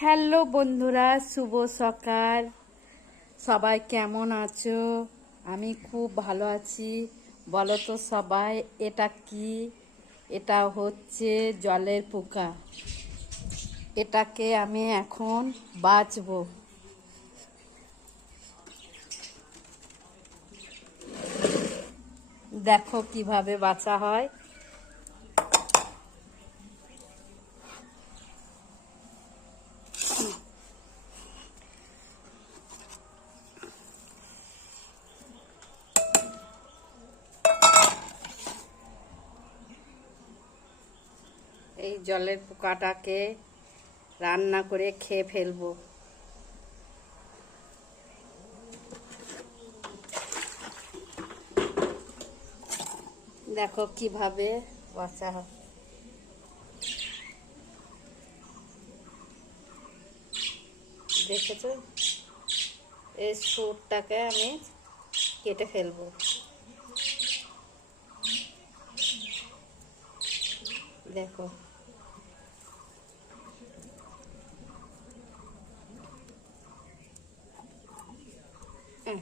Hello বন্ধুরা, শুভ সকাল। সবাই কেমন আছো? আমি খুব ভালো আছি। বলো তো সবাই, এটা কি? এটা হচ্ছে জলের পোকা। এটাকে আমি এখন বাঁচবো। দেখো কিভাবে বাঁচা হয়। এই জলের পোকাটাকে রান্না করে খেয়ে ফেলবো। দেখো কিভাবে বাঁচা হয়। দেখেছো? এই সুরটাকে আমি কেটে ফেলবো। দেখো, হ্যাঁ,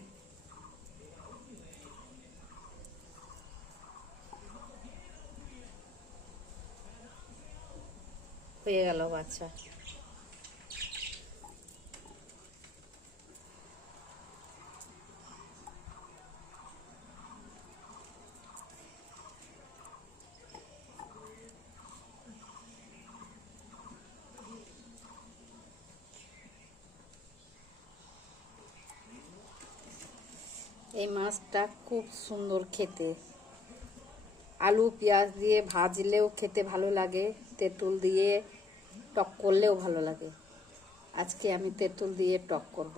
হয়ে গেল বাচ্চা। এই মাছটা খুব সুন্দর খেতে। আলু পেঁয়াজ দিয়ে ভাজলেও খেতে ভালো লাগে, তেঁতুল দিয়ে টক করলেও ভালো লাগে। আজকে আমি তেঁতুল দিয়ে টক করব।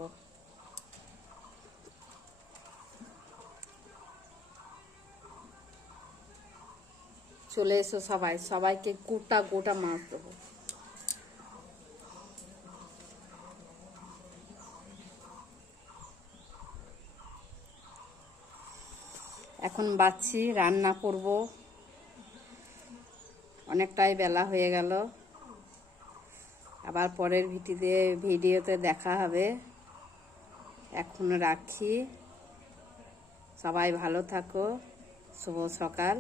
চলে এসো সবাই, সবাইকে গোটা গোটা মাছ দেবো। এখন বাচ্ছি, রান্না করব। অনেকটাই বেলা হয়ে গেল। আবার পরের ভিডিওতে দেখা হবে। এখন রাখি। সবাই ভালো থাকো। শুভ সকাল।